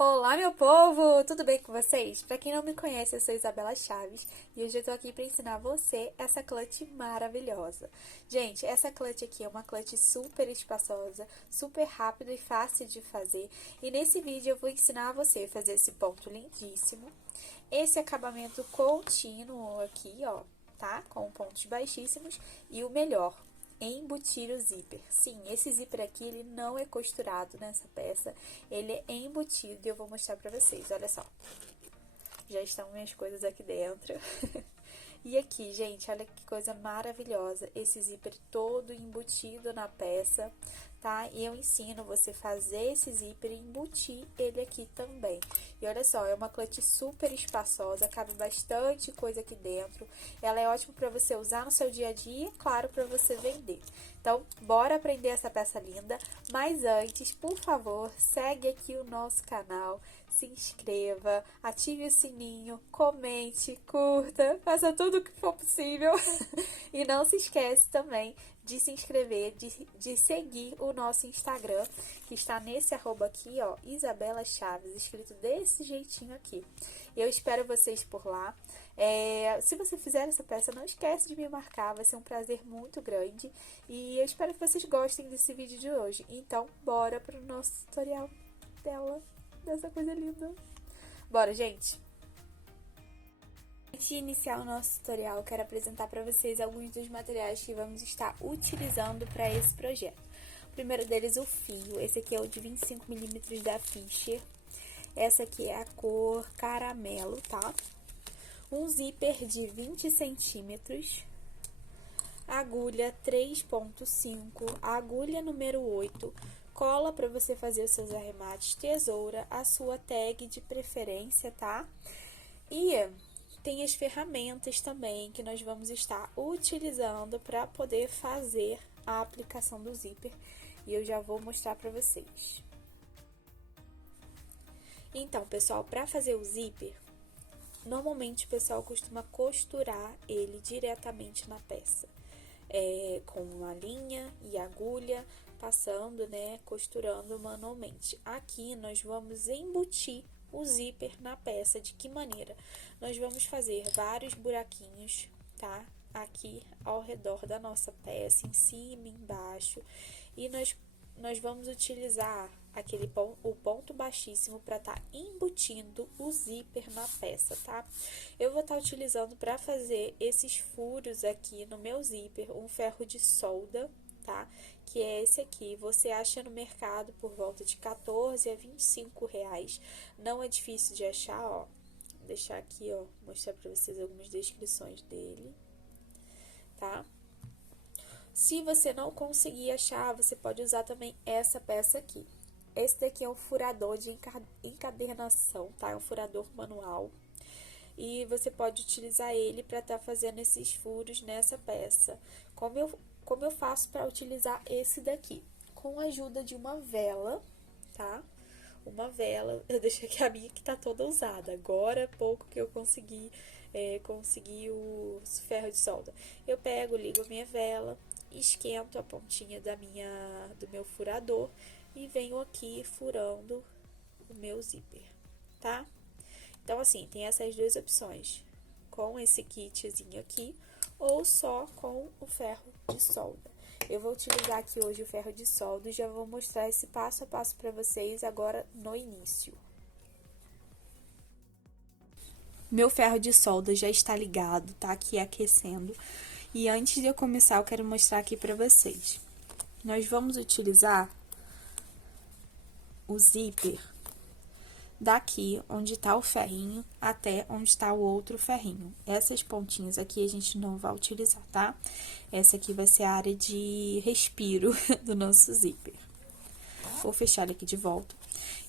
Olá, meu povo! Tudo bem com vocês? Pra quem não me conhece, eu sou Isabela Chaves e hoje eu tô aqui pra ensinar você essa clutch maravilhosa. Gente, essa clutch aqui é uma clutch super espaçosa, super rápida e fácil de fazer. E nesse vídeo eu vou ensinar você a fazer esse ponto lindíssimo, esse acabamento contínuo aqui, ó, tá? Com pontos baixíssimos e o melhor, embutir o zíper. Sim, esse zíper aqui, ele não é costurado nessa peça, ele é embutido e eu vou mostrar pra vocês, olha só. Já estão minhas coisas aqui dentro. E aqui, gente, olha que coisa maravilhosa, esse zíper todo embutido na peça, tá? E eu ensino você fazer esse zíper e embutir ele aqui também. E olha só, é uma clutch super espaçosa, cabe bastante coisa aqui dentro. Ela é ótima para você usar no seu dia a dia e, claro, para você vender. Então, bora aprender essa peça linda. Mas antes, por favor, segue aqui o nosso canal, se inscreva, ative o sininho, comente, curta, faça tudo o que for possível. E não se esquece também de se inscrever, de seguir o nosso Instagram, que está nesse arroba aqui, ó, Isabela Chaves, escrito desse jeitinho aqui. Eu espero vocês por lá. Se você fizer essa peça, não esquece de me marcar, vai ser um prazer muito grande. E eu espero que vocês gostem desse vídeo de hoje. Então, bora pro nosso tutorial dessa coisa linda. Bora, gente! Antes de iniciar o nosso tutorial, quero apresentar para vocês alguns dos materiais que vamos estar utilizando para esse projeto. O primeiro deles, o fio. Esse aqui é o de 25mm da Fischer. Essa aqui é a cor caramelo, tá? Um zíper de 20 centímetros. Agulha 3.5, agulha número 8, cola para você fazer os seus arremates, tesoura, a sua tag de preferência, tá? E tem as ferramentas também que nós vamos estar utilizando para poder fazer a aplicação do zíper e eu já vou mostrar para vocês. Então, pessoal, para fazer o zíper, normalmente o pessoal costuma costurar ele diretamente na peça. Com uma linha e agulha, passando, né, costurando manualmente. Aqui nós vamos embutir o zíper na peça. De que maneira? Nós vamos fazer vários buraquinhos, tá? Aqui ao redor da nossa peça, em cima, embaixo, e nós vamos utilizar o ponto baixíssimo para estar embutindo o zíper na peça, tá? Eu vou estar utilizando para fazer esses furos aqui no meu zíper um ferro de solda, tá? Que é esse aqui. Você acha no mercado por volta de 14 a 25 reais. Não é difícil de achar, ó. Vou deixar aqui, ó, mostrar para vocês algumas descrições dele, tá? Se você não conseguir achar, você pode usar também essa peça aqui. Esse daqui é um furador de encadernação, tá? É um furador manual. E você pode utilizar ele para estar fazendo esses furos nessa peça. Como eu faço para utilizar esse daqui? Com a ajuda de uma vela, tá? Uma vela, eu deixei aqui a minha que tá toda usada. Agora, há pouco que eu consegui o ferro de solda. Eu pego, ligo a minha vela, esquento a pontinha do meu furador e venho aqui furando o meu zíper, tá? Então, assim, tem essas duas opções, com esse kitzinho aqui ou só com o ferro de solda. Eu vou utilizar aqui hoje o ferro de solda e já vou mostrar esse passo a passo para vocês agora no início. Meu ferro de solda já está ligado, tá aqui aquecendo. E antes de eu começar, eu quero mostrar aqui para vocês. Nós vamos utilizar o zíper daqui onde está o ferrinho até onde está o outro ferrinho. Essas pontinhas aqui a gente não vai utilizar, tá? Essa aqui vai ser a área de respiro do nosso zíper. Vou fechar ele aqui de volta.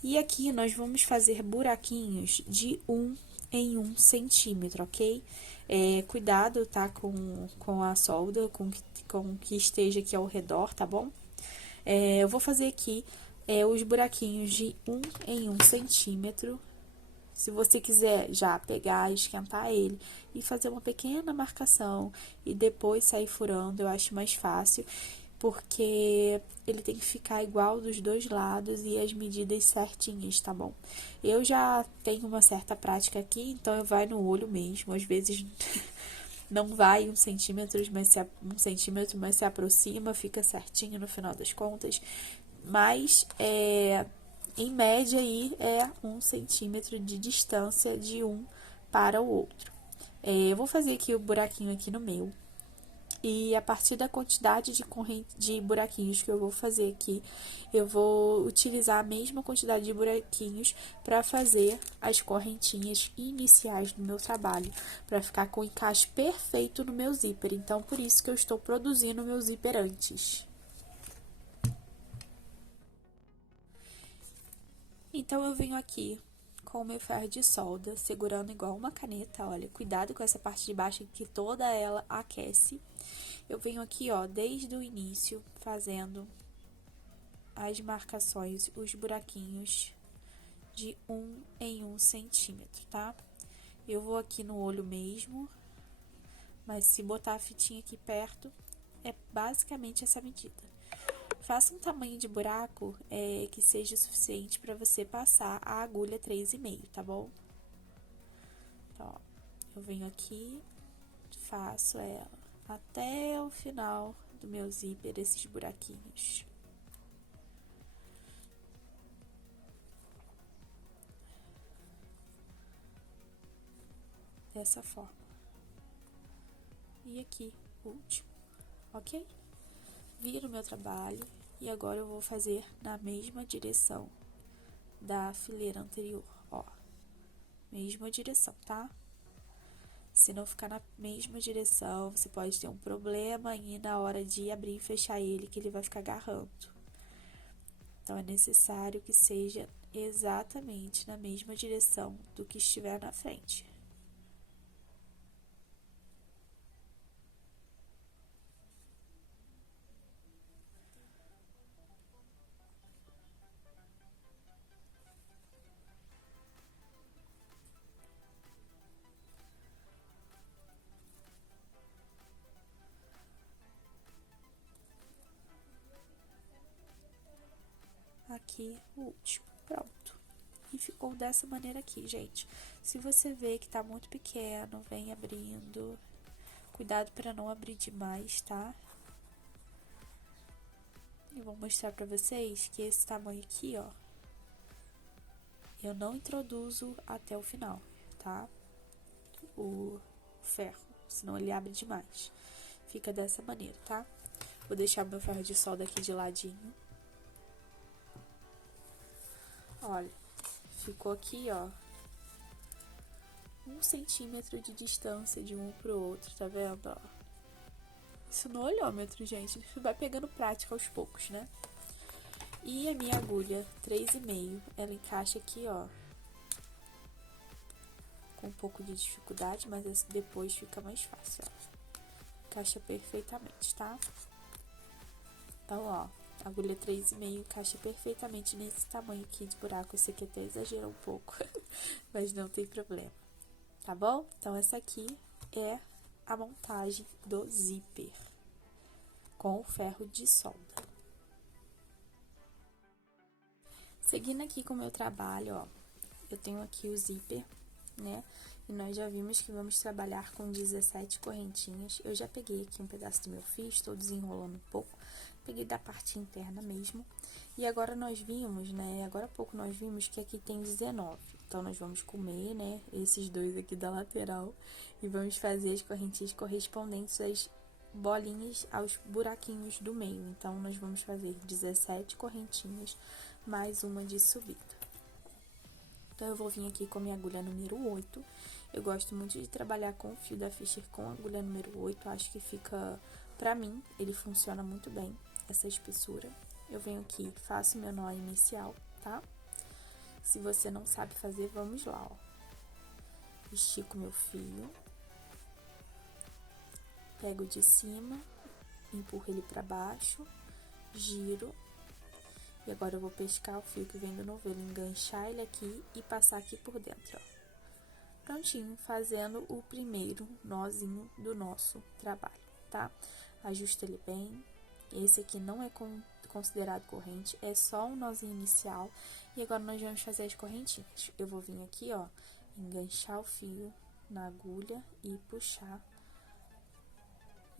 E aqui nós vamos fazer buraquinhos de 1 em 1 centímetro, ok? Cuidado, tá? Com a solda, com que esteja aqui ao redor, tá bom? Eu vou fazer aqui os buraquinhos de 1 em 1 centímetro. Se você quiser já pegar, esquentar ele e fazer uma pequena marcação e depois sair furando, eu acho mais fácil. porque ele tem que ficar igual dos dois lados e as medidas certinhas, tá bom? Eu já tenho uma certa prática aqui, então eu vai no olho mesmo, às vezes não vai 1 centímetro, mas se aproxima, fica certinho no final das contas, mas em média aí é 1 centímetro de distância de um para o outro. Eu vou fazer aqui o buraquinho aqui no meu. E a partir da quantidade de buraquinhos que eu vou fazer aqui, eu vou utilizar a mesma quantidade de buraquinhos para fazer as correntinhas iniciais do meu trabalho, para ficar com o encaixe perfeito no meu zíper. Então, por isso que eu estou produzindo o meu zíper antes. Então, eu venho aqui com o meu ferro de solda, segurando igual uma caneta, olha, cuidado com essa parte de baixo que toda ela aquece. Eu venho aqui, ó, desde o início, fazendo as marcações, os buraquinhos de 1 em 1 centímetro, tá? Eu vou aqui no olho mesmo, mas se botar a fitinha aqui perto, é basicamente essa medida. Faça um tamanho de buraco que seja suficiente para você passar a agulha 3,5, tá bom? Então, ó, eu venho aqui, faço ela até o final do meu zíper, esses buraquinhos. Dessa forma. E aqui, o último, ok? Viro o meu trabalho e agora eu vou fazer na mesma direção da fileira anterior, ó. Mesma direção, tá? Se não ficar na mesma direção, você pode ter um problema aí na hora de abrir e fechar ele, que ele vai ficar agarrando. Então, é necessário que seja exatamente na mesma direção do que estiver na frente. Aqui, o último. Pronto. E ficou dessa maneira aqui, gente. Se você vê que tá muito pequeno, vem abrindo. Cuidado para não abrir demais, tá? E vou mostrar pra vocês que esse tamanho aqui, ó, eu não introduzo até o final, tá? O ferro, senão ele abre demais. Fica dessa maneira, tá? Vou deixar meu ferro de solda aqui de ladinho. Olha, ficou aqui, ó, 1 centímetro de distância de um pro outro, tá vendo, ó? Isso no olhômetro, gente. Vai pegando prática aos poucos, né? E a minha agulha 3,5, ela encaixa aqui, ó, com um pouco de dificuldade, mas depois fica mais fácil, ó. Encaixa perfeitamente, tá? Então, ó, agulha 3,5 encaixa perfeitamente nesse tamanho aqui de buraco. Esse aqui até exagera um pouco, mas não tem problema, tá bom? Então, essa aqui é a montagem do zíper com o ferro de solda. Seguindo aqui com o meu trabalho, ó, eu tenho aqui o zíper, né? E nós já vimos que vamos trabalhar com 17 correntinhas. Eu já peguei aqui um pedaço do meu fio, estou desenrolando um pouco. Peguei da parte interna mesmo. E agora nós vimos, né? Agora há pouco nós vimos que aqui tem 19. Então, nós vamos comer, né? Esses dois aqui da lateral. E vamos fazer as correntinhas correspondentes às bolinhas, aos buraquinhos do meio. Então, nós vamos fazer 17 correntinhas mais uma de subida. Então, eu vou vir aqui com a minha agulha número 8. Eu gosto muito de trabalhar com o fio da Fisher com a agulha número 8. Acho que fica, pra mim, ele funciona muito bem, essa espessura. Eu venho aqui, faço meu nó inicial, tá? Se você não sabe fazer, vamos lá, ó. Estico meu fio. Pego de cima, empurro ele pra baixo, giro. E agora eu vou pescar o fio que vem do novelo, enganchar ele aqui e passar aqui por dentro, ó. Prontinho, fazendo o primeiro nozinho do nosso trabalho, tá? Ajusta ele bem, Esse aqui não é considerado corrente, é só um nozinho inicial. E agora nós vamos fazer as correntinhas. Eu vou vir aqui, ó, enganchar o fio na agulha e puxar.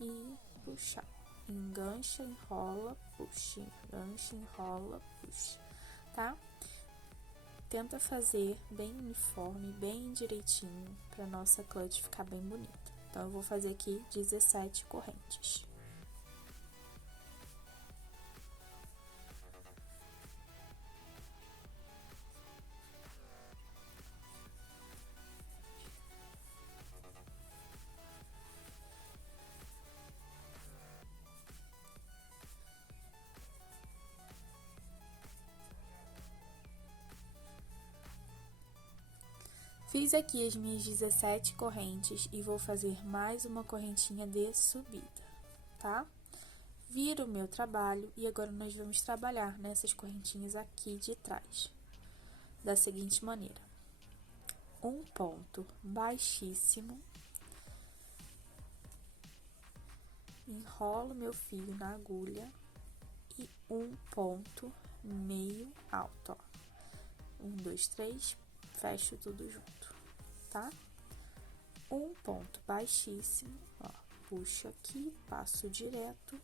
E puxar. Engancha, enrola, puxa. Engancha, enrola, puxa, tá? Tenta fazer bem uniforme, bem direitinho, pra nossa clutch ficar bem bonita. Então, eu vou fazer aqui 17 correntes. Fiz aqui as minhas 17 correntes e vou fazer mais uma correntinha de subida, tá? Viro o meu trabalho e agora nós vamos trabalhar nessas correntinhas aqui de trás, da seguinte maneira: um ponto baixíssimo, enrolo meu fio na agulha e um ponto meio alto, ó. 1, 2, 3, fecho tudo junto, tá? Um ponto baixíssimo, ó, puxo aqui, passo direto,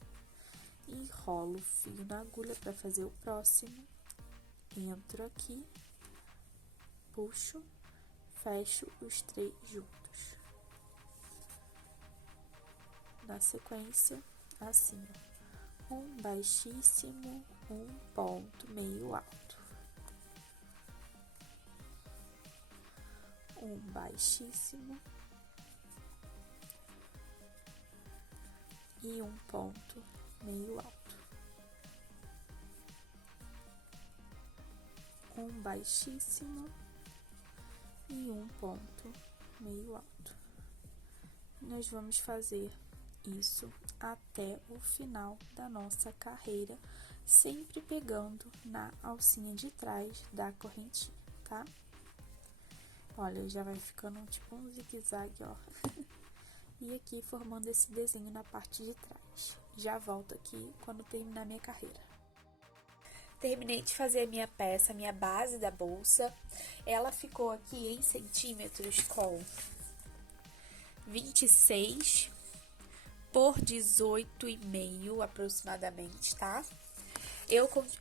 enrolo o fio na agulha para fazer o próximo, entro aqui, puxo, fecho os 3 juntos. Na sequência, assim, ó, um baixíssimo, um ponto meio alto. Um baixíssimo e um ponto meio alto. Um baixíssimo e um ponto meio alto. Nós vamos fazer isso até o final da nossa carreira, sempre pegando na alcinha de trás da correntinha, tá? Olha, já vai ficando tipo um zigue-zague, ó. E aqui formando esse desenho na parte de trás. Já volto aqui quando terminar minha carreira. Terminei de fazer a minha peça, a minha base da bolsa. Ela ficou aqui em centímetros com 26 por 18,5 aproximadamente, tá?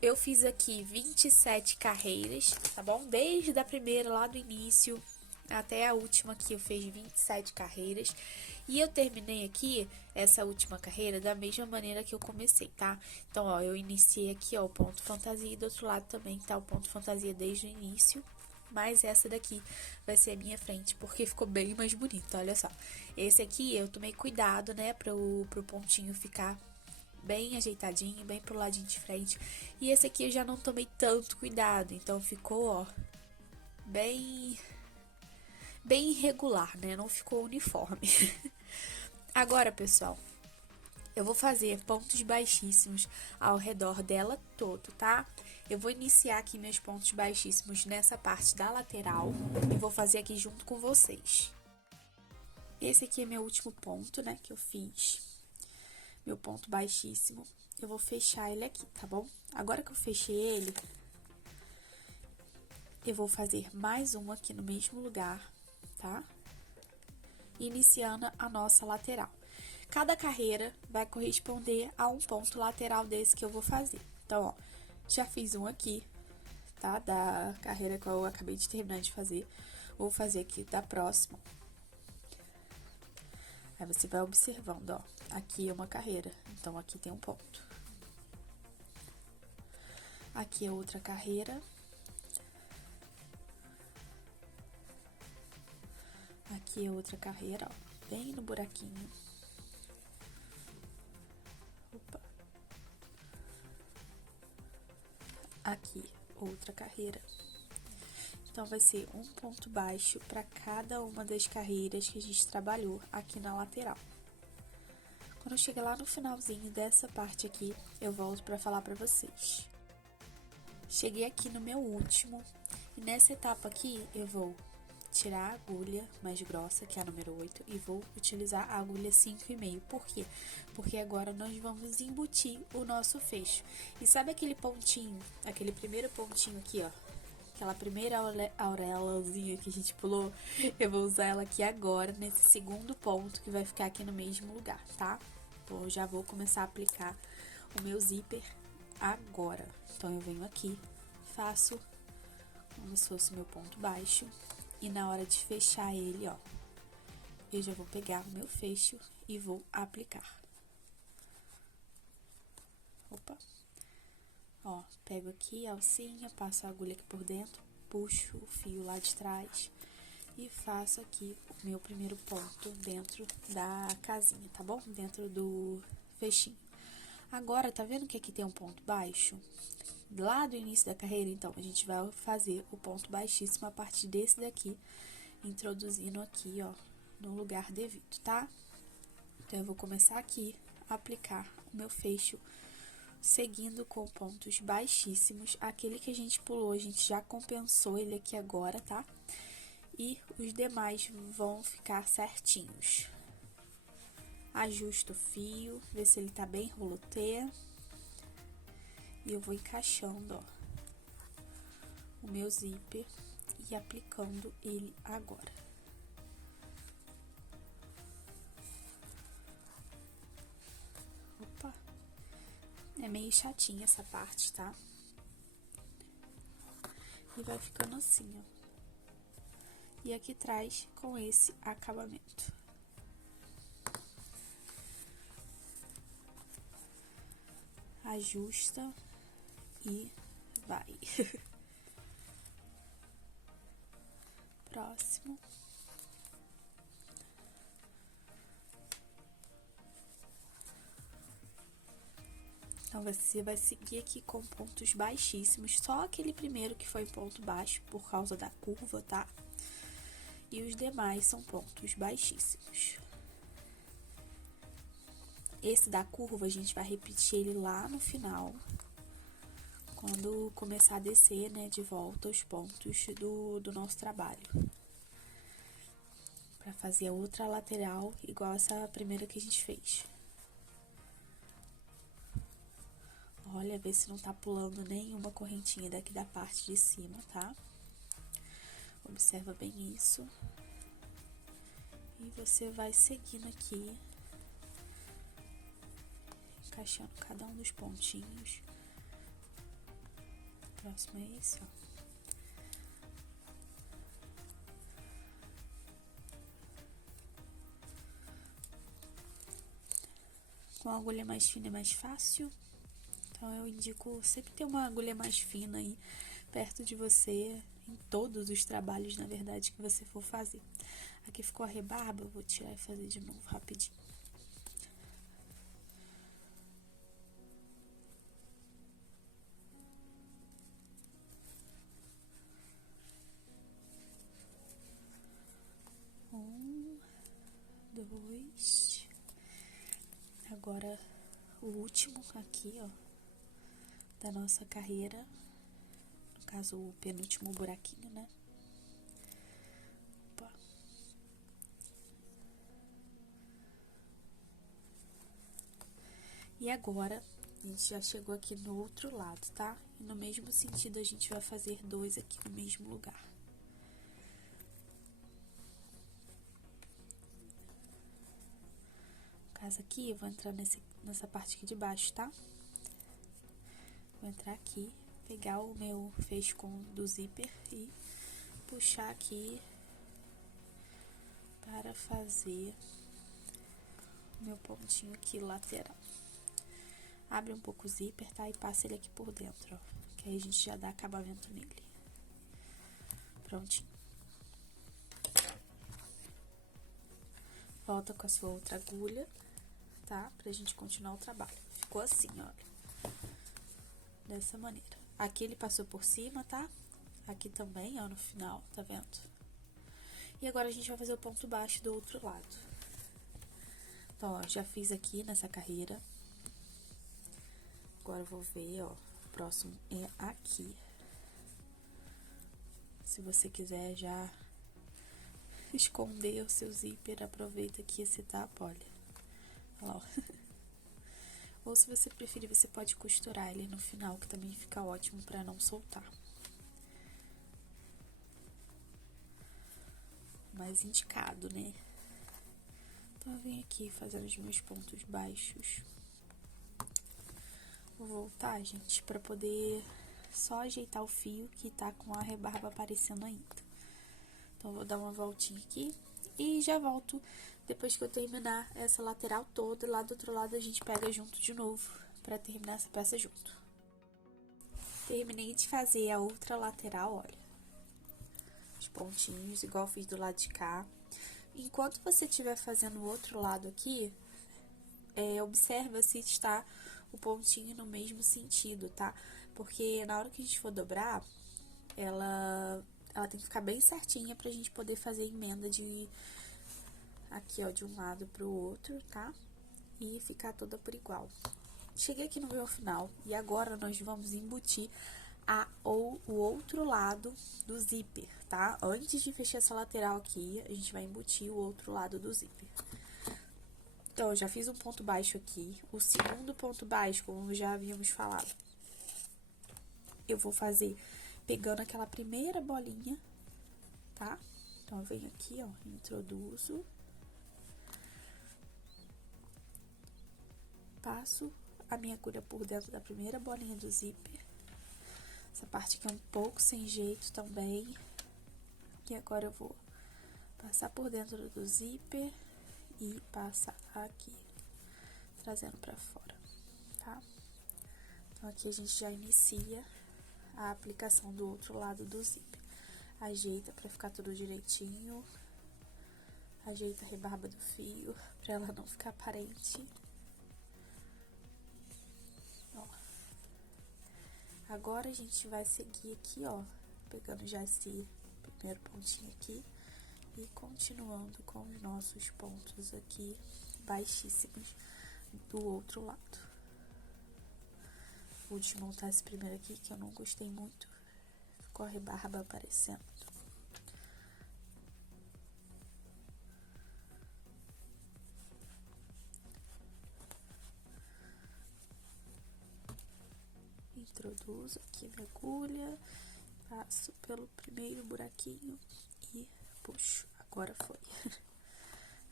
Eu fiz aqui 27 carreiras, tá bom? Desde a primeira lá do início até a última aqui eu fiz 27 carreiras. E eu terminei aqui essa última carreira da mesma maneira que eu comecei, tá? Então, ó, eu iniciei aqui, ó, o ponto fantasia e do outro lado também tá o ponto fantasia desde o início. Mas essa daqui vai ser a minha frente, porque ficou bem mais bonito, olha só. Esse aqui eu tomei cuidado, né, pro pontinho ficar bem ajeitadinho, bem pro ladinho de frente. E esse aqui eu já não tomei tanto cuidado, então ficou, ó, bem irregular, né? Não ficou uniforme. Agora, pessoal, eu vou fazer pontos baixíssimos ao redor dela todo, tá? Eu vou iniciar aqui meus pontos baixíssimos nessa parte da lateral e vou fazer aqui junto com vocês. Esse aqui é meu último ponto, né, que eu fiz. Meu ponto baixíssimo. Eu vou fechar ele aqui, tá bom? Agora que eu fechei ele, eu vou fazer mais um aqui no mesmo lugar, tá? Iniciando a nossa lateral. Cada carreira vai corresponder a um ponto lateral desse que eu vou fazer. Então, ó, já fiz um aqui, tá? Da carreira que eu acabei de terminar de fazer. Vou fazer aqui da próxima. Aí você vai observando, ó. Aqui é uma carreira, então aqui tem um ponto. Aqui é outra carreira. Aqui é outra carreira, ó, bem no buraquinho. Opa. Aqui, outra carreira. Então, vai ser um ponto baixo para cada uma das carreiras que a gente trabalhou aqui na lateral. Quando eu chegar lá no finalzinho dessa parte aqui, eu volto para falar para vocês. Cheguei aqui no meu último, e nessa etapa aqui, eu vou tirar a agulha mais grossa, que é a número 8, e vou utilizar a agulha 5,5. Por quê? Porque agora nós vamos embutir o nosso fecho. E sabe aquele pontinho, aquele primeiro pontinho aqui, ó? Aquela primeira auréolazinha que a gente pulou, eu vou usar ela aqui agora, nesse segundo ponto, que vai ficar aqui no mesmo lugar, tá? Então, eu já vou começar a aplicar o meu zíper agora. Então, eu venho aqui, faço como se fosse meu ponto baixo, e na hora de fechar ele, ó, eu já vou pegar o meu fecho e vou aplicar. Opa! Ó, pego aqui a alcinha, passo a agulha aqui por dentro, puxo o fio lá de trás e faço aqui o meu primeiro ponto dentro da casinha, tá bom? Dentro do fechinho. Agora, tá vendo que aqui tem um ponto baixo? Lá do início da carreira, então, a gente vai fazer o ponto baixíssimo a partir desse daqui, introduzindo aqui, ó, no lugar devido, tá? Então, eu vou começar aqui a aplicar o meu fecho, seguindo com pontos baixíssimos. Aquele que a gente pulou, a gente já compensou ele aqui agora, tá? E os demais vão ficar certinhos. Ajusto o fio, ver se ele tá bem rolotê. E eu vou encaixando, ó, o meu zíper e aplicando ele agora. Opa! É meio chatinha essa parte, tá? E vai ficando assim, ó. E aqui traz com esse acabamento. Ajusta e vai. Próximo. Então, você vai seguir aqui com pontos baixíssimos, só aquele primeiro que foi ponto baixo por causa da curva, tá? E os demais são pontos baixíssimos. Esse da curva, a gente vai repetir ele lá no final, quando começar a descer, né, de volta os pontos do nosso trabalho. Pra fazer a outra lateral, igual essa primeira que a gente fez. Olha, vê se não tá pulando nenhuma correntinha daqui da parte de cima, tá? Observa bem isso. E você vai seguindo aqui, encaixando cada um dos pontinhos. O próximo é esse, ó. Com a agulha mais fina é mais fácil. Então, eu indico sempre ter uma agulha mais fina aí perto de você, em todos os trabalhos, na verdade, que você for fazer. Aqui ficou a rebarba, eu vou tirar e fazer de novo rapidinho. Um, dois. Agora, o último aqui, ó, da nossa carreira, no caso o penúltimo buraquinho, né? Opa. E agora, a gente já chegou aqui no outro lado, tá? E no mesmo sentido, a gente vai fazer dois aqui no mesmo lugar. No caso aqui, eu vou entrar nessa parte aqui de baixo, tá? Vou entrar aqui, pegar o meu fecho do zíper e puxar aqui para fazer o meu pontinho aqui lateral. Abre um pouco o zíper, tá? E passa ele aqui por dentro, ó. Que aí a gente já dá acabamento nele. Prontinho. Volta com a sua outra agulha, tá? Pra gente continuar o trabalho. Ficou assim, olha. Dessa maneira. Aqui ele passou por cima, tá? Aqui também, ó, no final, tá vendo? E agora a gente vai fazer o ponto baixo do outro lado. Então, ó, já fiz aqui nessa carreira. Agora eu vou ver, ó, o próximo é aqui. Se você quiser já esconder o seu zíper, aproveita que esse tapa, olha. Olha lá, ó. Ou se você preferir, você pode costurar ele no final, que também fica ótimo para não soltar. Mais indicado, né? Então eu venho aqui fazendo os meus pontos baixos. Vou voltar, gente, para poder só ajeitar o fio que tá com a rebarba aparecendo ainda. Então vou dar uma voltinha aqui e já volto depois que eu terminar essa lateral toda. Lá do outro lado a gente pega junto de novo para terminar essa peça junto. Terminei de fazer a outra lateral, olha. Os pontinhos, igual eu fiz do lado de cá. Enquanto você estiver fazendo o outro lado aqui, observa se está o pontinho no mesmo sentido, tá? Porque na hora que a gente for dobrar, ela tem que ficar bem certinha pra gente poder fazer a emenda de aqui, ó, de um lado pro outro, tá? E ficar toda por igual. Cheguei aqui no meu final e agora nós vamos embutir o outro lado do zíper, tá? Antes de fechar essa lateral aqui, a gente vai embutir o outro lado do zíper. Então, eu já fiz um ponto baixo aqui. O segundo ponto baixo, como já havíamos falado, eu vou fazer pegando aquela primeira bolinha, tá? Então, eu venho aqui, ó, introduzo. Passo a minha agulha por dentro da primeira bolinha do zíper. Essa parte aqui é um pouco sem jeito também. E agora eu vou passar por dentro do zíper e passar aqui, trazendo pra fora, tá? Então, aqui a gente já inicia a aplicação do outro lado do zíper. Ajeita pra ficar tudo direitinho. Ajeita a rebarba do fio, pra ela não ficar aparente. Ó. Agora, a gente vai seguir aqui, ó, pegando já esse primeiro pontinho aqui e continuando com os nossos pontos aqui baixíssimos do outro lado. Vou desmontar esse primeiro aqui, que eu não gostei muito. Ficou a rebarba aparecendo. Introduzo aqui minha agulha, passo pelo primeiro buraquinho e puxo. Agora foi.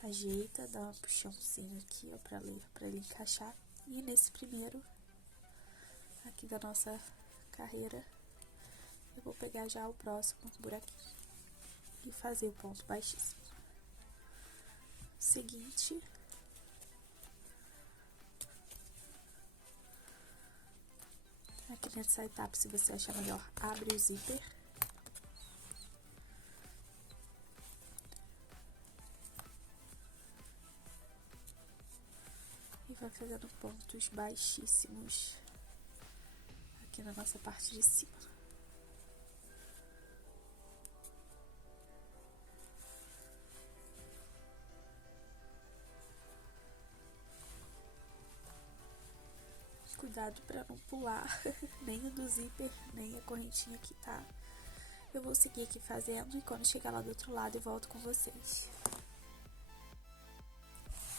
Ajeita, dá uma puxãozinho aqui, ó, pra ele encaixar. E nesse primeiro aqui da nossa carreira, eu vou pegar já o próximo buraquinho e fazer o ponto baixíssimo. Seguinte, aqui nessa etapa, se você achar melhor, abre o zíper. E vai fazendo pontos baixíssimos aqui na nossa parte de cima. Cuidado para não pular nem o do zíper, nem a correntinha aqui, tá? Eu vou seguir aqui fazendo e quando chegar lá do outro lado eu volto com vocês.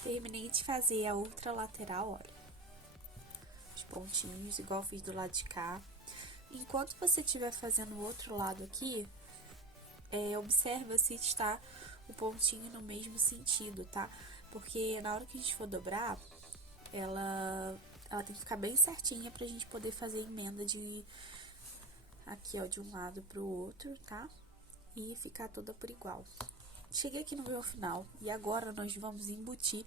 Terminei de fazer a outra lateral, olha. Os pontinhos, igual eu fiz do lado de cá. Enquanto você estiver fazendo o outro lado aqui, observa se está o pontinho no mesmo sentido, tá? Porque na hora que a gente for dobrar, ela tem que ficar bem certinha pra gente poder fazer a emenda de aqui, ó, de um lado pro outro, tá? E ficar toda por igual. Cheguei aqui no meu final e agora nós vamos embutir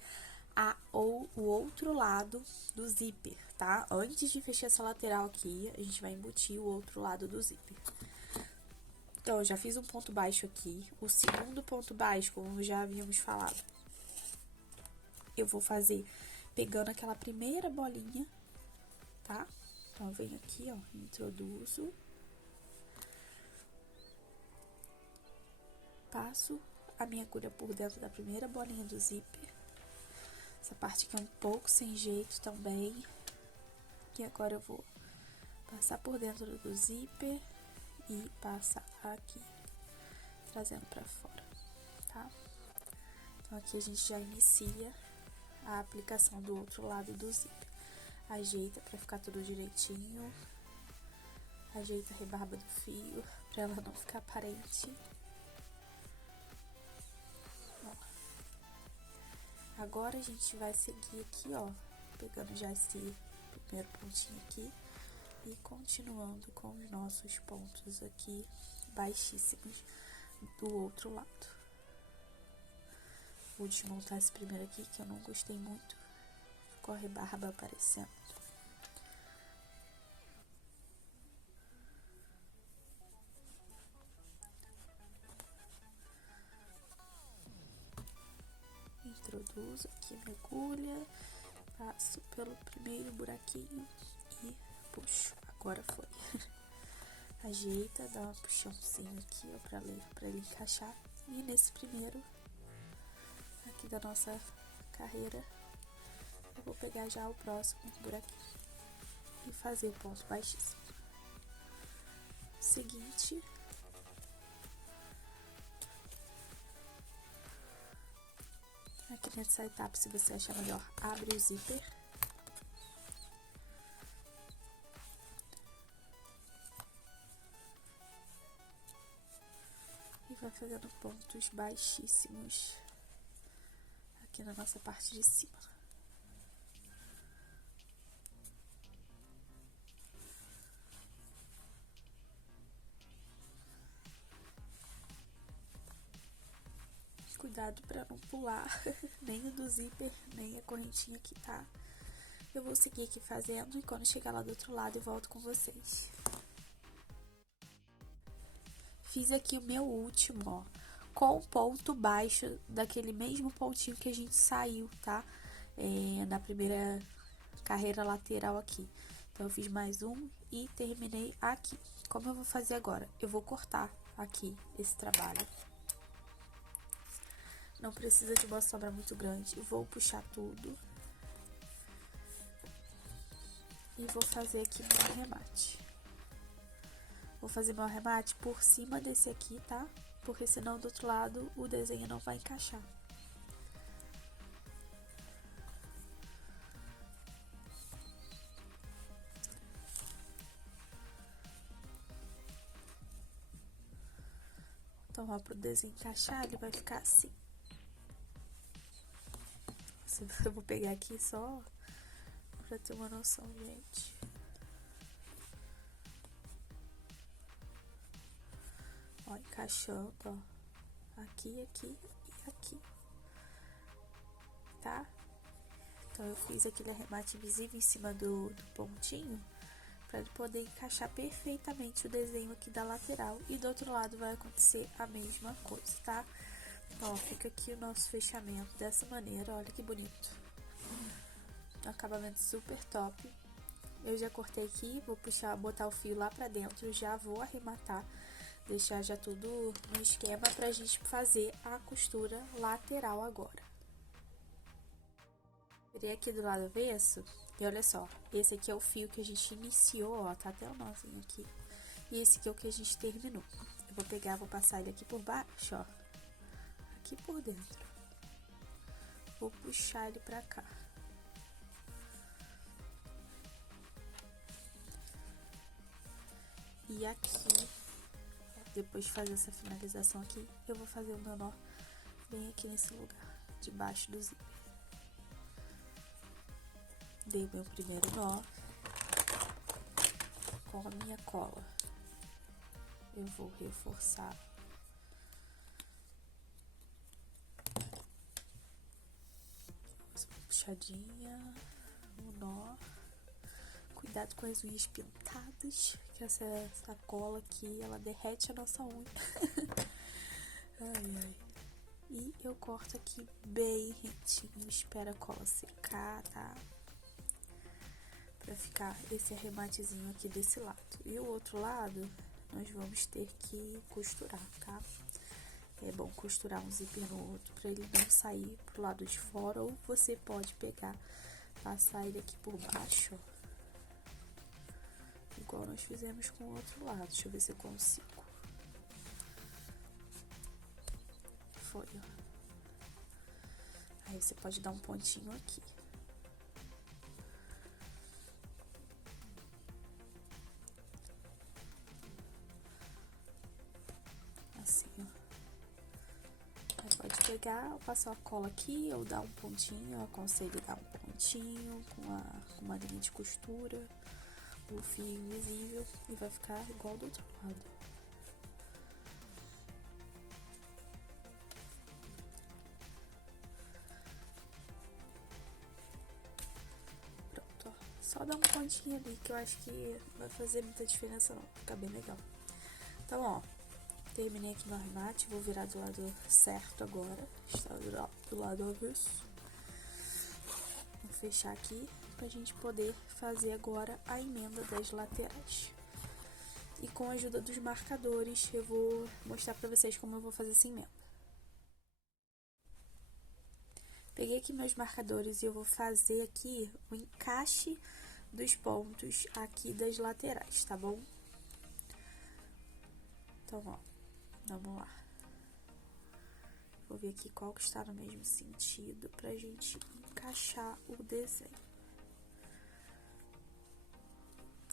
o outro lado do zíper, tá? Antes de fechar essa lateral aqui, a gente vai embutir o outro lado do zíper. Então, eu já fiz um ponto baixo aqui. O segundo ponto baixo, como já havíamos falado, eu vou fazer pegando aquela primeira bolinha, tá? Então, eu venho aqui, ó, introduzo. Passo a minha agulha por dentro da primeira bolinha do zíper. Essa parte aqui é um pouco sem jeito também. E agora eu vou passar por dentro do zíper e passar aqui, trazendo pra fora, tá? Então aqui a gente já inicia a aplicação do outro lado do zíper. Ajeita pra ficar tudo direitinho. Ajeita a rebarba do fio pra ela não ficar aparente. Ó. Agora a gente vai seguir aqui, ó, pegando já esse primeiro pontinho aqui e continuando com os nossos pontos aqui baixíssimos do outro lado. Vou desmontar esse primeiro aqui que eu não gostei muito, ficou a rebarba aparecendo. Introduzo aqui minha agulha, passo pelo primeiro buraquinho e puxo. Agora foi. Ajeita, dá uma puxãozinha aqui, ó, pra ele encaixar. E nesse primeiro aqui da nossa carreira, eu vou pegar já o próximo buraquinho e fazer o ponto baixíssimo. Seguinte, aqui nessa etapa, se você achar melhor, abre o zíper. E vai fazendo pontos baixíssimos aqui na nossa parte de cima. Cuidado para não pular nem o do zíper, nem a correntinha aqui, tá? Eu vou seguir aqui fazendo e quando chegar lá do outro lado eu volto com vocês. Fiz aqui o meu último, ó, com ponto baixo daquele mesmo pontinho que a gente saiu, tá? Na primeira carreira lateral aqui. Então, eu fiz mais um e terminei aqui. Como eu vou fazer agora? Eu vou cortar aqui esse trabalho. Não precisa de uma sobra muito grande. Eu vou puxar tudo. E vou fazer aqui meu arremate. Vou fazer meu arremate por cima desse aqui, tá? Porque senão do outro lado o desenho não vai encaixar. Então, ó, pro desenho encaixar, ele vai ficar assim. Eu vou pegar aqui só pra ter uma noção, gente. Ó, encaixando, ó. Aqui, aqui e aqui. Tá? Então, eu fiz aquele arremate visível em cima do pontinho para ele poder encaixar perfeitamente o desenho aqui da lateral. E do outro lado vai acontecer a mesma coisa, tá? Ó, fica aqui o nosso fechamento dessa maneira, olha que bonito. Um acabamento super top. Eu já cortei aqui, vou puxar, botar o fio lá pra dentro, já vou arrematar, deixar já tudo no esquema pra gente fazer a costura lateral agora. Virei aqui do lado avesso e olha só, esse aqui é o fio que a gente iniciou, ó, tá até o nozinho aqui. E esse aqui é o que a gente terminou. Eu vou pegar, vou passar ele aqui por baixo, ó, aqui por dentro. Vou puxar ele pra cá. E aqui, depois de fazer essa finalização aqui, eu vou fazer o meu nó bem aqui nesse lugar, debaixo do zíper. Dei meu primeiro nó com a minha cola. Eu vou reforçar. Uma puxadinha, um nó. Cuidado com as unhas pintadas, que essa cola aqui, ela derrete a nossa unha. Ai, ai. E eu corto aqui bem retinho, espero a cola secar, tá? Pra ficar esse arrematezinho aqui desse lado. E o outro lado, nós vamos ter que costurar, tá? É bom costurar um zíper no outro pra ele não sair pro lado de fora. Ou você pode pegar, passar ele aqui por baixo, ó. Igual nós fizemos com o outro lado. Deixa eu ver se eu consigo. foi, ó. Aí você pode dar um pontinho aqui. Assim, ó. Aí pode pegar, passar a cola aqui ou dar um pontinho. Eu aconselho dar um pontinho com uma linha de costura, o fio invisível, e vai ficar igual do outro lado. Só dar um pontinho ali, que eu acho que não vai fazer muita diferença não, fica bem legal. Então, ó, terminei aqui no arremate, vou virar do lado certo agora, está do lado avesso. Vou fechar aqui pra gente poder fazer agora a emenda das laterais. E com a ajuda dos marcadores, eu vou mostrar pra vocês como eu vou fazer essa emenda. Peguei aqui meus marcadores e eu vou fazer aqui o encaixe dos pontos aqui das laterais, tá bom? Então, ó, vamos lá. Vou ver aqui qual que está no mesmo sentido pra gente encaixar o desenho.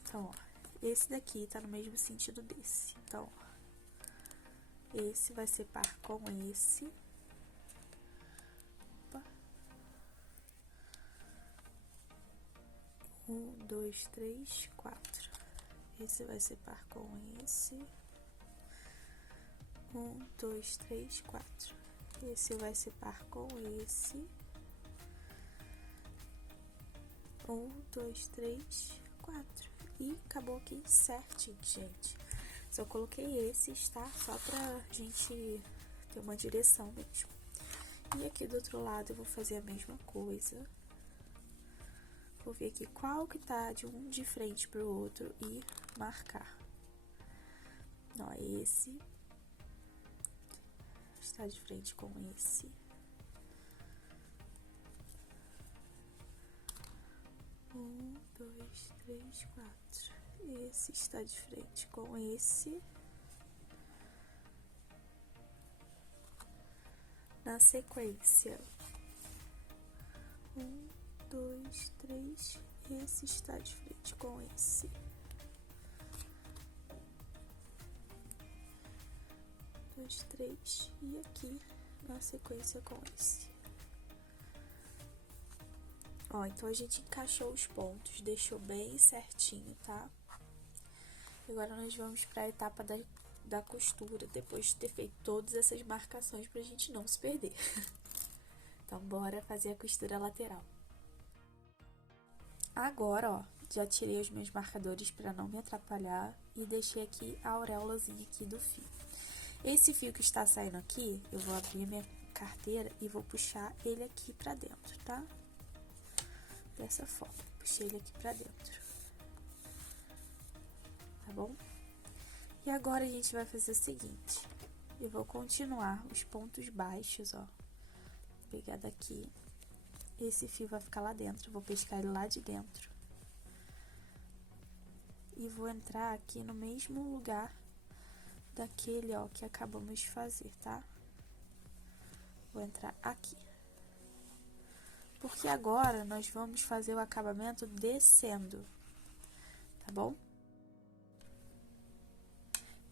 Então, ó, esse daqui tá no mesmo sentido desse. Então, ó, esse vai ser par com esse. 1, 2, 3, 4. Esse vai ser par com esse. 1, 2, 3, 4. Esse vai ser par com esse. 1, 2, 3, 4. E acabou aqui certinho, gente. Só coloquei esses, tá? Só pra gente ter uma direção mesmo. E aqui do outro lado eu vou fazer a mesma coisa. Vou ver aqui qual que tá de um de frente pro outro e marcar. Ó, esse está de frente com esse. Um, dois, três, quatro. Esse está de frente com esse. Na sequência, 1, 2, 3, esse está de frente com esse. 2, 3, e aqui na sequência com esse. Ó, então a gente encaixou os pontos, deixou bem certinho, tá? Agora nós vamos para a etapa da costura, depois de ter feito todas essas marcações pra gente não se perder. Então, bora fazer a costura lateral. Agora, ó, já tirei os meus marcadores para não me atrapalhar e deixei aqui a auréolazinha aqui do fio. Esse fio que está saindo aqui, eu vou abrir minha carteira e vou puxar ele aqui pra dentro, tá? Dessa forma, puxei ele aqui pra dentro. Tá bom? E agora a gente vai fazer o seguinte, eu vou continuar os pontos baixos, ó. Vou pegar daqui, esse fio vai ficar lá dentro, vou pescar ele lá de dentro. E vou entrar aqui no mesmo lugar daquele, ó, que acabamos de fazer, tá? Vou entrar aqui. Porque agora nós vamos fazer o acabamento descendo, tá bom?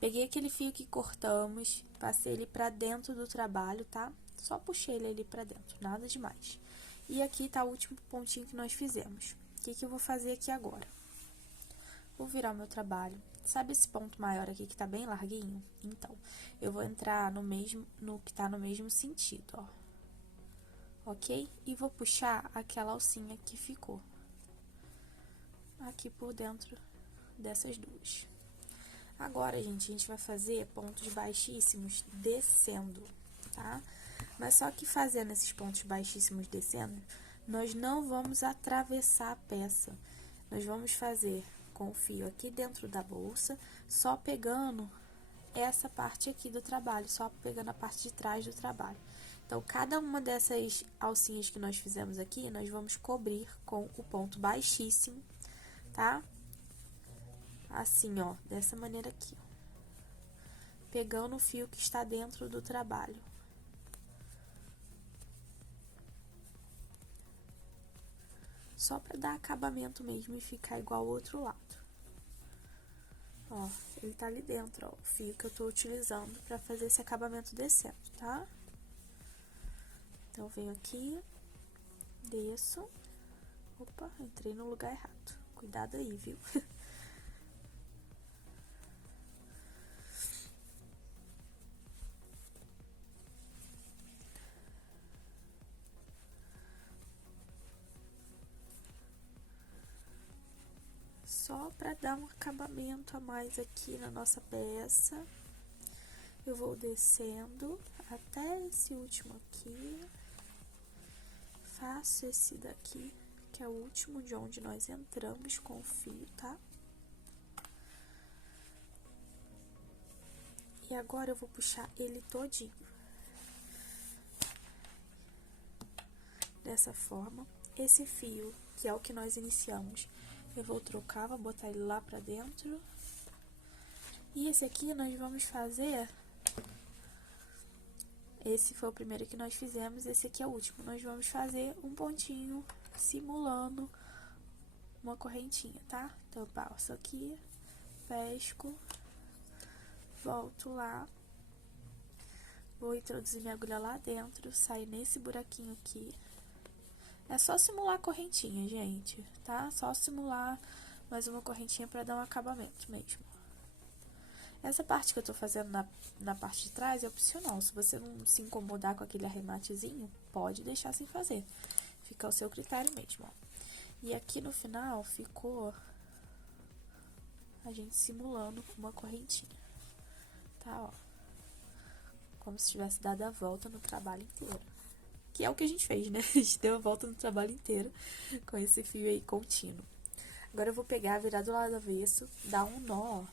Peguei aquele fio que cortamos, passei ele pra dentro do trabalho, tá? Só puxei ele ali pra dentro, nada demais. E aqui tá o último pontinho que nós fizemos. O que que eu vou fazer aqui agora? Vou virar o meu trabalho. Sabe esse ponto maior aqui que tá bem larguinho? Então, eu vou entrar no que tá no mesmo sentido, ó. Ok? E vou puxar aquela alcinha que ficou aqui por dentro dessas duas. Agora, gente, a gente vai fazer pontos baixíssimos descendo, tá? Mas só que fazendo esses pontos baixíssimos descendo, nós não vamos atravessar a peça. Nós vamos fazer com o fio aqui dentro da bolsa, só pegando essa parte aqui do trabalho, só pegando a parte de trás do trabalho. Então, cada uma dessas alcinhas que nós fizemos aqui, nós vamos cobrir com o ponto baixíssimo, tá? Assim, ó, dessa maneira aqui, ó. Pegando o fio que está dentro do trabalho. Só pra dar acabamento mesmo e ficar igual ao outro lado. Ó, ele tá ali dentro, ó, o fio que eu tô utilizando pra fazer esse acabamento descendo, tá? Então, eu venho aqui, desço. Opa, entrei no lugar errado. Cuidado aí, viu? Só para dar um acabamento a mais aqui na nossa peça, eu vou descendo até esse último aqui, faço esse daqui, que é o último de onde nós entramos com o fio, tá? E agora eu vou puxar ele todinho. Dessa forma, esse fio, que é o que nós iniciamos, eu vou trocar, vou botar ele lá pra dentro. E esse aqui nós vamos fazer... Esse foi o primeiro que nós fizemos, esse aqui é o último. Nós vamos fazer um pontinho simulando uma correntinha, tá? Então, eu passo aqui, pesco, volto lá, vou introduzir minha agulha lá dentro, saio nesse buraquinho aqui. É só simular a correntinha, gente, tá? Só simular mais uma correntinha pra dar um acabamento mesmo. Essa parte que eu tô fazendo na parte de trás é opcional. Se você não se incomodar com aquele arrematezinho, pode deixar sem fazer. Fica ao seu critério mesmo, ó. E aqui no final ficou a gente simulando uma correntinha, tá, ó. Como se tivesse dado a volta no trabalho inteiro. Que é o que a gente fez, né? A gente deu a volta no trabalho inteiro com esse fio aí contínuo. Agora eu vou pegar, virar do lado avesso, dar um nó, ó,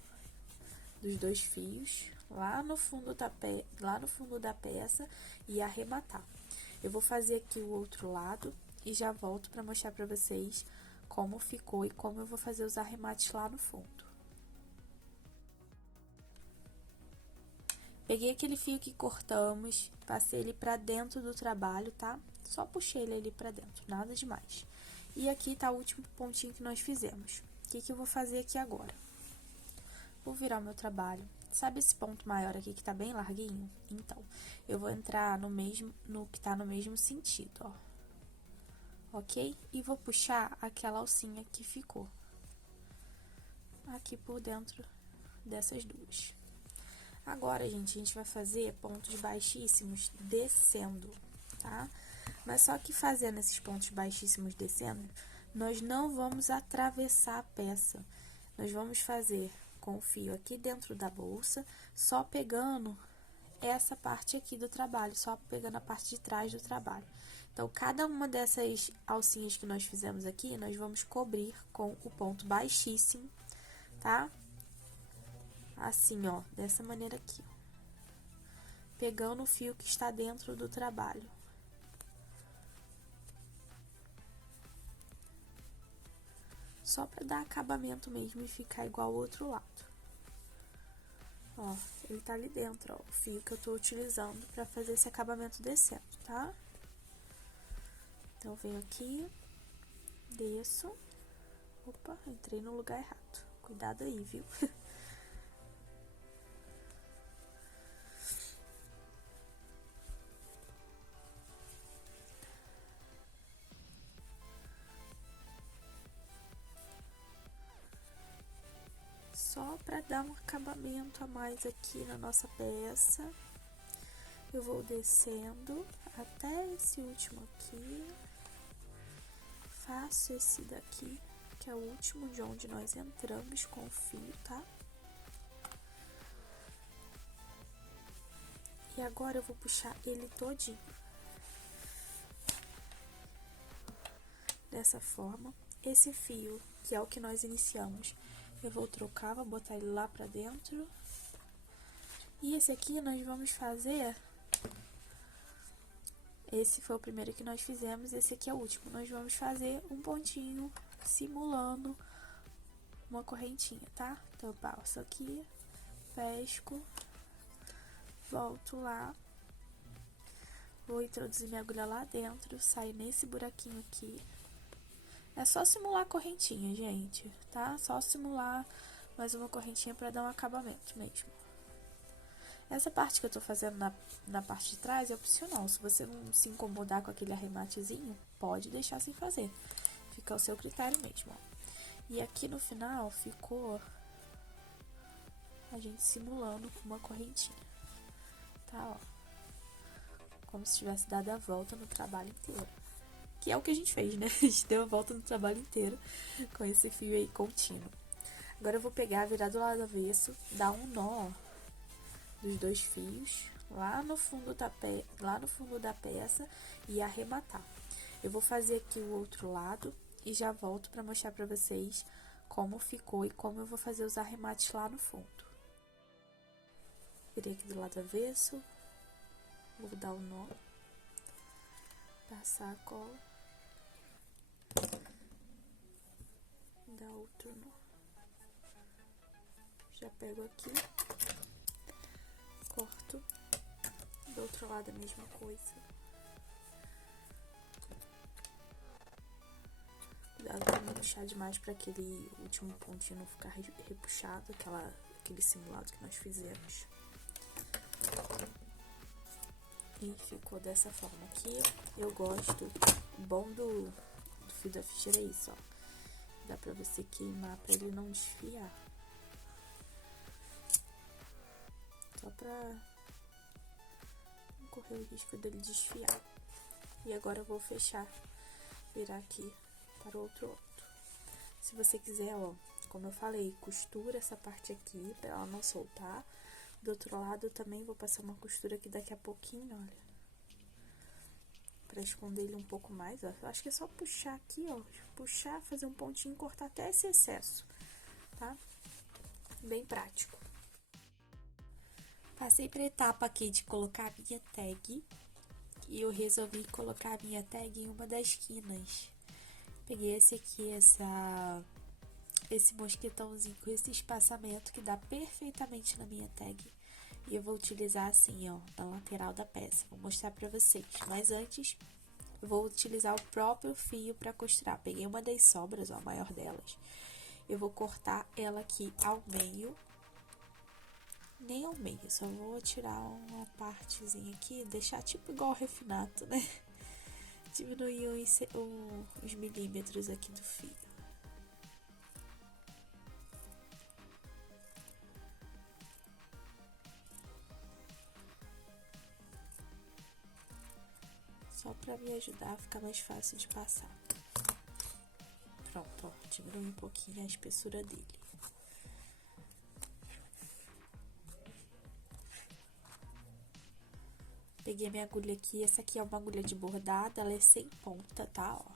dos dois fios lá no fundo da peça e arrematar. Eu vou fazer aqui o outro lado e já volto para mostrar para vocês como ficou e como eu vou fazer os arremates lá no fundo. Peguei aquele fio que cortamos, passei ele para dentro do trabalho, tá? Só puxei ele ali para dentro, nada demais. E aqui tá o último pontinho que nós fizemos. O que que eu vou fazer aqui agora? Vou virar o meu trabalho. Sabe esse ponto maior aqui que tá bem larguinho? Então, eu vou entrar no que tá no mesmo sentido, ó. Ok? E vou puxar aquela alcinha que ficou aqui por dentro dessas duas. Agora, gente, a gente vai fazer pontos baixíssimos descendo, tá? Mas só que fazendo esses pontos baixíssimos descendo, nós não vamos atravessar a peça. Nós vamos fazer com o fio aqui dentro da bolsa, só pegando essa parte aqui do trabalho, só pegando a parte de trás do trabalho. Então, cada uma dessas alcinhas que nós fizemos aqui, nós vamos cobrir com o ponto baixíssimo, tá? Assim, ó, dessa maneira aqui, ó. Pegando o fio que está dentro do trabalho. Só pra dar acabamento mesmo e ficar igual ao outro lado. Ó, ele tá ali dentro, ó, o fio que eu tô utilizando pra fazer esse acabamento descendo, tá? Então, eu venho aqui, desço. Opa, entrei no lugar errado. Cuidado aí, viu? Só pra dar um acabamento a mais aqui na nossa peça, eu vou descendo até esse último aqui, faço esse daqui, que é o último de onde nós entramos com o fio, tá? E agora eu vou puxar ele todinho. Dessa forma, esse fio, que é o que nós iniciamos, eu vou trocar, vou botar ele lá pra dentro. E esse aqui nós vamos fazer... Esse foi o primeiro que nós fizemos, esse aqui é o último. Nós vamos fazer um pontinho simulando uma correntinha, tá? Então, eu passo aqui, pesco, volto lá, vou introduzir minha agulha lá dentro, saio nesse buraquinho aqui. É só simular a correntinha, gente, tá? Só simular mais uma correntinha pra dar um acabamento mesmo. Essa parte que eu tô fazendo na parte de trás é opcional. Se você não se incomodar com aquele arrematezinho, pode deixar sem fazer. Fica ao seu critério mesmo, ó. E aqui no final ficou a gente simulando com uma correntinha, tá, ó. Como se tivesse dado a volta no trabalho inteiro. Que é o que a gente fez, né? A gente deu a volta no trabalho inteiro com esse fio aí contínuo. Agora eu vou pegar, virar do lado avesso, dar um nó dos 2 fios lá no fundo da peça e arrematar. Eu vou fazer aqui o outro lado e já volto para mostrar para vocês como ficou e como eu vou fazer os arremates lá no fundo. Virei aqui do lado avesso, vou dar o nó, passar a cola, dar outro nó. Já pego aqui, corto, do outro lado a mesma coisa. Cuidado pra não puxar demais para aquele último pontinho não ficar repuxado, aquele simulado que nós fizemos. E ficou dessa forma aqui. Eu gosto, o bom do fio da Fischer é isso, ó. Dá pra você queimar pra ele não desfiar. Só pra não correr o risco dele desfiar. E agora eu vou fechar, virar aqui para o outro lado. Se você quiser, ó, como eu falei, costura essa parte aqui pra ela não soltar. Do outro lado eu também vou passar uma costura aqui daqui a pouquinho, olha. Pra esconder ele um pouco mais, ó. Acho que é só puxar aqui, ó. Puxar, fazer um pontinho e cortar até esse excesso, tá? Bem prático. Passei pra etapa aqui de colocar a minha tag. E eu resolvi colocar a minha tag em uma das quinas. Peguei esse aqui, esse mosquetãozinho com esse espaçamento que dá perfeitamente na minha tag. E eu vou utilizar assim, ó, na lateral da peça. Vou mostrar pra vocês. Mas antes, eu vou utilizar o próprio fio pra costurar. Peguei uma das sobras, ó, a maior delas. Eu vou cortar ela aqui ao meio. Nem ao meio, só vou tirar uma partezinha aqui, deixar tipo igual refinato, né? Diminuir os milímetros aqui do fio. Só pra me ajudar a ficar mais fácil de passar. Pronto, ó, diminui um pouquinho a espessura dele. Peguei minha agulha aqui, essa aqui é uma agulha de bordado, ela é sem ponta, tá, ó.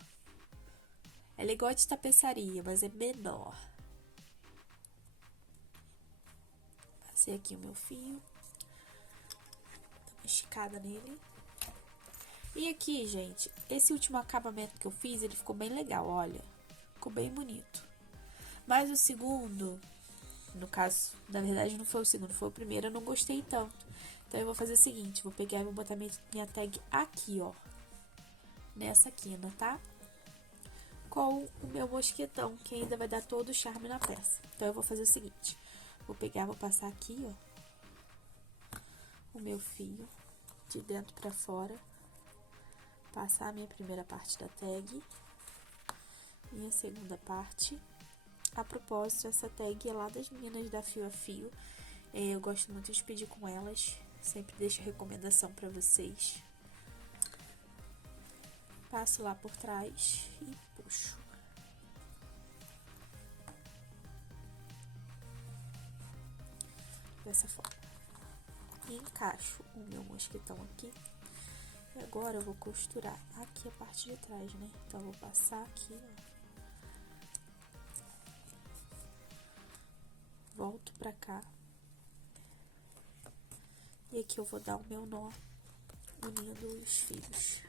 Ela é igual a de tapeçaria, mas é menor. Passei aqui o meu fio. Dá uma esticada nele. E aqui, gente, esse último acabamento que eu fiz, ele ficou bem legal, olha. Ficou bem bonito. Mas o segundo, no caso, na verdade não foi o segundo, foi o primeiro, eu não gostei tanto. Então, eu vou fazer o seguinte, vou pegar e vou botar minha tag aqui, ó. Nessa quina, tá? Com o meu mosquetão, que ainda vai dar todo o charme na peça. Então, eu vou fazer o seguinte, vou pegar, vou passar aqui, ó, o meu fio de dentro pra fora. Passar a minha primeira parte da tag. Minha segunda parte. A propósito, essa tag é lá das meninas da Fio a Fio. Eu gosto muito de pedir com elas. Sempre deixo recomendação pra vocês. Passo lá por trás e puxo. Dessa forma. E encaixo o meu mosquetão aqui. E agora eu vou costurar aqui a parte de trás, né? Então, eu vou passar aqui, ó. Volto pra cá. E aqui eu vou dar o meu nó, unindo os fios.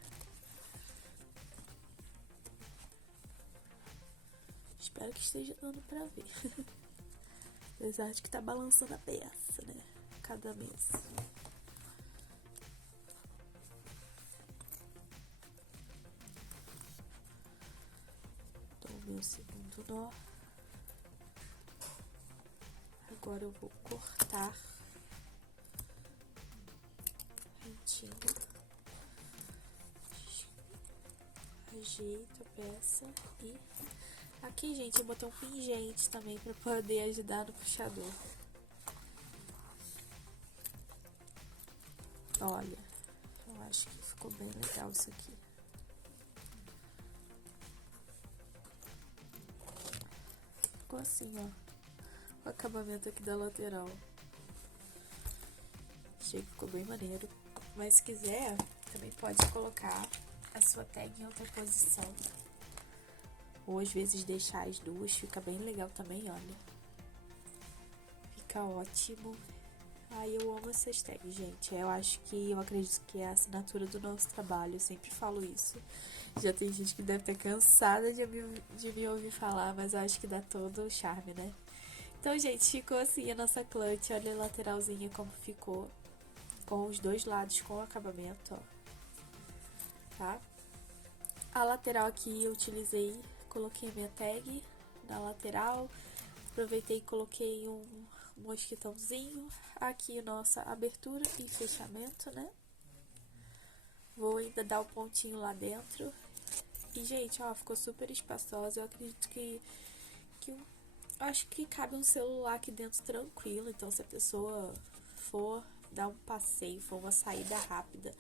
Espero que esteja dando pra ver. Apesar de que tá balançando a peça, né? Cada vez. Dou segundo nó. Agora eu vou cortar rentinho. Ajeito a peça e aqui, gente, eu botei um pingente também para poder ajudar no puxador. Olha, eu acho que ficou bem legal isso aqui. Ficou assim, ó, o acabamento aqui da lateral. Achei que ficou bem maneiro. Mas se quiser, também pode colocar a sua tag em outra posição. Ou às vezes deixar as duas, fica bem legal também, olha. Fica ótimo. Ai, eu amo essas tags, gente. Eu acredito que é a assinatura do nosso trabalho, eu sempre falo isso. Já tem gente que deve estar cansada de me ouvir falar, mas eu acho que dá todo o charme, né? Então, gente, ficou assim a nossa clutch. Olha a lateralzinha como ficou. Com os dois lados com o acabamento, ó. Tá? A lateral aqui eu utilizei, coloquei a minha tag na lateral. Aproveitei e coloquei um mosquitãozinho. Aqui nossa abertura e fechamento, né? Vou ainda dar o pontinho lá dentro. E, gente, ó, ficou super espaçosa. Eu acredito que acho que cabe um celular aqui dentro tranquilo. Então, se a pessoa for dar um passeio, for uma saída rápida,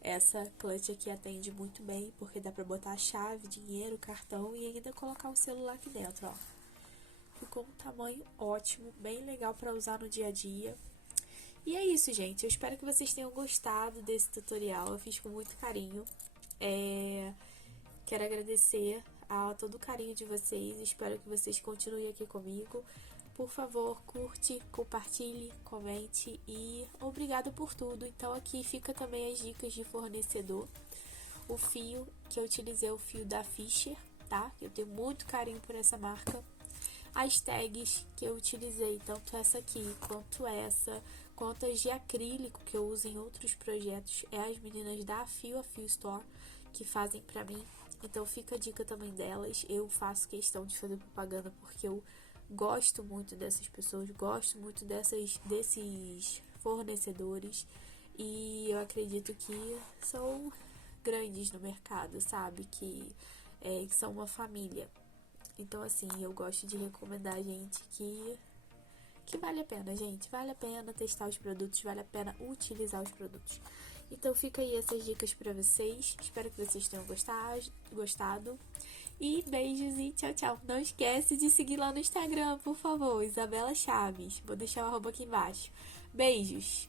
essa clutch aqui atende muito bem, porque dá pra botar a chave, dinheiro, cartão e ainda colocar o celular aqui dentro, ó. Ficou um tamanho ótimo, bem legal pra usar no dia a dia. E é isso, gente. Eu espero que vocês tenham gostado desse tutorial. Eu fiz com muito carinho. Quero agradecer a todo o carinho de vocês. Espero que vocês continuem aqui comigo. Por favor, curte, compartilhe, comente e obrigado por tudo. Então aqui fica também as dicas de fornecedor. O fio que eu utilizei é o fio da Fischer, tá? Eu tenho muito carinho por essa marca. As tags que eu utilizei, tanto essa aqui quanto as de acrílico que eu uso em outros projetos, é as meninas da Fio a Fio Store que fazem pra mim. Então fica a dica também delas. Eu faço questão de fazer propaganda porque eu gosto muito dessas pessoas, gosto muito desses fornecedores e eu acredito que são grandes no mercado, sabe? Que são uma família. Então, assim, eu gosto de recomendar a gente que vale a pena, gente. Vale a pena testar os produtos, vale a pena utilizar os produtos. Então, fica aí essas dicas pra vocês. Espero que vocês tenham gostado. E beijos e tchau, tchau. Não esquece de seguir lá no Instagram, por favor, Isabela Chaves. Vou deixar o arroba aqui embaixo. Beijos!